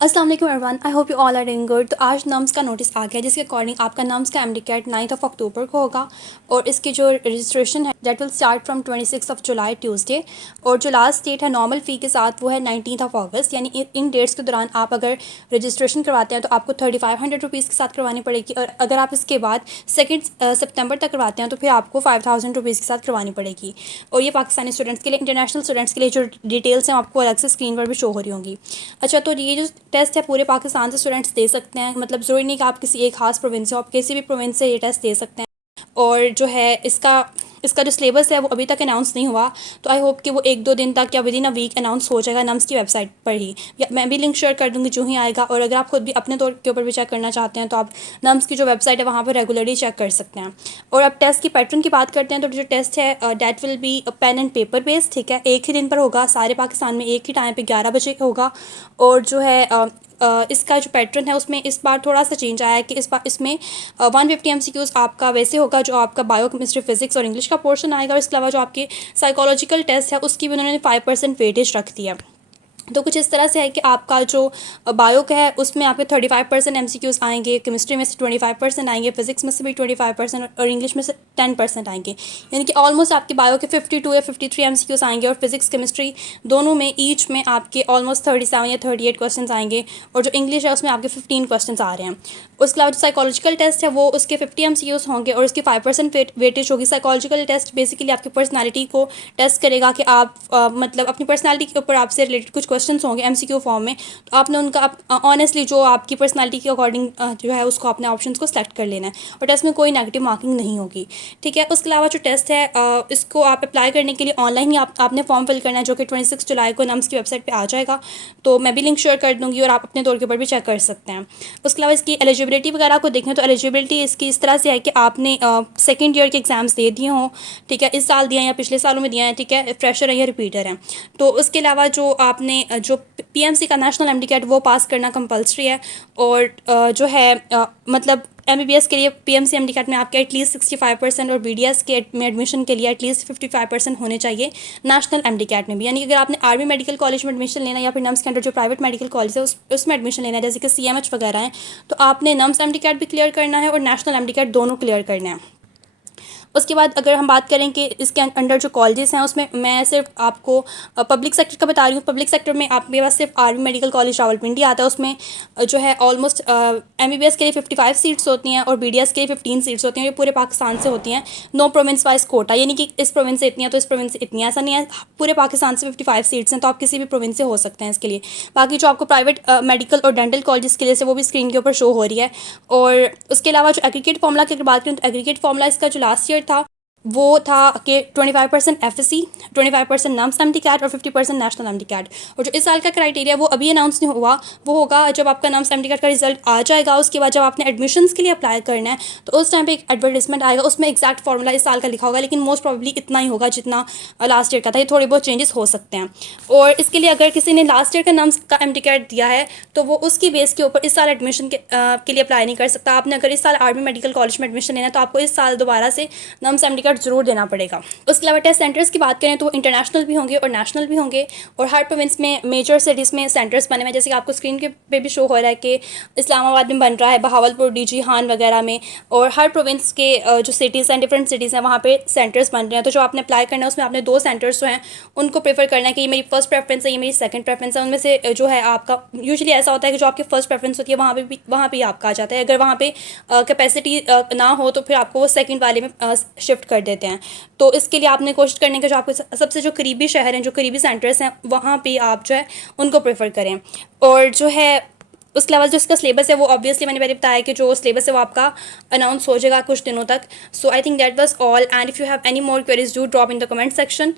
अस्सलाम वालेकुम everyone, I hope you all are doing good. तो आज नम्स का नोटिस आ गया जिसके अकॉर्डिंग आपका नम्स का एमडीकैट 9 अक्टूबर को होगा और इसकी जो रजिस्ट्रेशन है that will start from 26 July Tuesday. और जो लास्ट डेट है नॉर्मल फ़ी के साथ वो है 19 अगस्त। यानी इन डेट्स के दौरान आप अगर रजिस्ट्रेशन करवाते हैं तो आपको 3500 रुपीज़ के साथ करवानी पड़ेगी, और अगर आप इसके बाद 2 सितंबर तक करवाते हैं तो फिर आपको 5000 रुपीज़ के साथ करवानी पड़ेगी। और ये पाकिस्तानी स्टूडेंट्स के लिए, इंटरनेशनल स्टूडेंट्स के लिए जो डिटेल्स हैं आपको अलग से स्क्रीन पर भी शो हो रही होंगी। अच्छा, तो ये जो टेस्ट है पूरे पाकिस्तान से स्टूडेंट्स दे सकते हैं, मतलब ज़रूरी नहीं कि आप किसी एक खास प्रोविंस से हो, आप किसी भी प्रोविंस से ये टेस्ट दे सकते हैं। और जो है इसका इसका जो सिलेबस है वो अभी तक अनाउंस नहीं हुआ, तो आई होप कि वो 1-2 दिन तक या within a week announce हो जाएगा नम्स की वेबसाइट पर ही, या मैं भी लिंक शेयर कर दूँगी जो ही आएगा। और अगर आप खुद भी अपने तौर के ऊपर भी चेक करना चाहते हैं तो आप नम्स की जो वेबसाइट है वहाँ पर रेगुलरली चेक कर सकते हैं। और अब टेस्ट की पैटर्न की बात करते हैं तो जो टेस्ट है that will be pen and paper based, ठीक है। एक ही दिन पर होगा, सारे पाकिस्तान में एक ही टाइम पर 11 बजे होगा। और जो है इसका जो पैटर्न है उसमें इस बार थोड़ा सा चेंज आया है कि इस बार इसमें 150 MCQs आपका वैसे होगा जो आपका बायो केमिस्ट्री फिजिक्स और इंग्लिश का पोर्शन आएगा, और इसके अलावा जो आपके साइकोलॉजिकल टेस्ट है उसकी भी उन्होंने 5% वेटेज रख दिया। तो कुछ इस तरह से है कि आपका जो बायो का है उसमें आपके 35% MCQs आएंगे, केमिस्ट्री में से 25% आएंगे, फिजिक्स में से भी 25% और इंग्लिश में से 10% आएंगे। यानी कि ऑलमोस्ट आपके बायो के 52 या 53 MCQs आएंगे, और फिजिक्स केमिस्ट्री दोनों में ईच में आपके ऑलमोस्ट 37 या 38 क्वेश्चन आएंगे, और जो इंग्लिश है उसमें आपके 15 क्वेश्चन आ रहे हैं। उसके अलावा जो साइकोलॉजिकल टेस्ट है वो उसके 50 MCQs होंगे और उसकी 5% वेटेज होगी। साइकोलॉजिकल टेस्ट बेसिकली आपकी पर्सनैलिटी को टेस्ट करेगा कि आप मतलब अपनी पर्सनैलिटी के ऊपर आपसे रिलेटेड कुछ क्वेश्चंस होंगे MCQ फॉर्म में, तो आपने उनका ऑनेस्टली जो आपकी पर्सनैलिटी के अकॉर्डिंग जो है उसको अपने ऑप्शंस को सेलेक्ट कर लेना है, और टेस्ट में कोई नेगेटिव मार्किंग नहीं होगी, ठीक है। उसके अलावा जो टेस्ट है इसको आप अप्लाई करने के लिए ऑनलाइन ही आपने फॉर्म फिल करना है, जो कि 26 जुलाई को नम्स की वेबसाइट पर आ जाएगा। तो मैं भी लिंक शेयर कर दूँगी और आप अपने तौर के ऊपर भी चेक कर सकते हैं। उसके अलावा इसकी एलिजिबिलिटी वगैरह को देखें तो एलिजिबिलिटी इसकी इस तरह से है कि आपने सेकेंड ईयर के एग्ज़ाम्स दे दिए हों, ठीक है, इस साल दिए हैं या पिछले सालों में दिए हैं, ठीक है, फ्रेशर है या रिपीटर हैं। तो उसके अलावा जो आपने जो PMC का नेशनल MDCAT वो पास करना कंपलसरी है। और जो है मतलब MBBS के लिए PMC MDCAT में आपके एटलीस्ट 65% और BDS के में एडमिशन के लिए एटलीस्ट 55% होने चाहिए नेशनल MDCAT में भी। यानी कि अगर आपने आर्मी मेडिकल कॉलेज में एडमिशन लेना है या फिर नम्स के अंदर जो प्राइवेट मेडिकल कॉलेज है उसमें एडमिशन लेना है, जैसे कि CMH वगैरह हैं, तो आपने नम्स MDCAT भी क्लियर करना है और नेशनल MDCAT दोनों क्लियर करना है। उसके बाद अगर हम बात करें कि इसके अंडर जो कॉलेजेस हैं उसमें मैं सिर्फ आपको पब्लिक सेक्टर का बता रही हूँ। पब्लिक सेक्टर में आपके पास सिर्फ आर्मी मेडिकल कॉलेज रावलपिंडी आता है, उसमें जो है ऑलमोस्ट MBBS के लिए 55 सीट्स होती हैं और BDS के लिए 15 सीट्स होती हैं। ये पूरे पाकिस्तान से होती हैं, नो प्रोविंस वाइज कोटा, यानी कि इस प्रोविंस से इतनी है तो इस प्रोविंस से इतनी, ऐसा नहीं है। पूरे पाकिस्तान से 55 सीट्स हैं, तो आप किसी भी प्रोविंस से हो सकते हैं इसके लिए। बाकी जो आपको प्राइवेट मेडिकल और डेंटल कॉलेज के लिए से वो भी स्क्रीन के ऊपर शो हो रही है। और उसके अलावा जो एग्रीगेट फॉर्मूला की अगर बात करें तो एग्रीगेट फॉर्मूला इसका जो लास्ट ईयर था वो था कि 25% FSC, 25% नम्स MDCAT और 50% नेशनल MDCAT। और जो इस साल का क्राइटेरिया वो अभी अनाउंस नहीं हुआ, वो होगा जब आपका नम्स MDCAT का रिजल्ट आ जाएगा। उसके बाद जब आपने एडमिशन्स के लिए अप्लाई करना है तो उस टाइम पे एक एडवर्टाइजमेंट आएगा, उसमें एग्जैक्ट फार्मूला इस साल का लिखा होगा, लेकिन मोस्ट प्रॉब्ली इतना ही होगा जितना लास्ट ईयर का था। ये थोड़े बहुत चेंजेस हो सकते हैं। और इसके लिए अगर किसी ने लास्ट ईयर का नम्स का MDCAT दिया है तो वो उसकी बेस के ऊपर इस साल एडमिशन के लिए अप्लाई नहीं कर सकता। आपने अगर इस साल आर्मी मेडिकल कॉलेज में एडमिशन लेना है तो आपको इस साल दोबारा से नम्स MDCAT ज़रूर देना पड़ेगा। उसके अलावा टेस्ट सेंटर्स की बात करें तो इंटरनेशनल भी होंगे और नेशनल भी होंगे, और हर प्रोविंस में मेजर सिटीज़ में सेंटर्स बने हुए हैं, जैसे कि आपको स्क्रीन के पे भी शो हो रहा है कि इस्लामाबाद में बन रहा है, बहावलपुर, DG हान वगैरह में, और हर प्रोविंस के जो सिटीज़ हैं, डिफरेंट सिटीज़ हैं, वहाँ पे सेंटर्स बन रहे हैं। तो जो आपने अप्लाई करना है उसमें आपने 2 सेंटर्स जो हैं उनको प्रेफर करना है कि ये मेरी फर्स्ट प्रेफरेंस है, ये मेरी सेकंड प्रेफरेंस है। उनमें से जो है आपका यूजुअली ऐसा होता है कि जो आपकी फर्स्ट प्रेफरेंस होती है वहाँ पे आपका आ जाता है। अगर वहाँ पे कैपेसिटी ना हो तो फिर आपको वो सेकंड वाले में शिफ्ट कर देते हैं। तो इसके लिए आपने कोशिश करने का जो आपके सबसे जो करीबी शहर हैं, जो करीबी सेंटर्स हैं, वहाँ पे आप जो है उनको प्रेफर करें। और जो है उसके अलावा जो इसका सिलेबस है वो ऑब्वियसली मैंने पहले बताया कि जो सिलेबस है वो आपका अनाउंस हो जाएगा कुछ दिनों तक। So I think that was all, and if you have any more queries do drop in the comment section.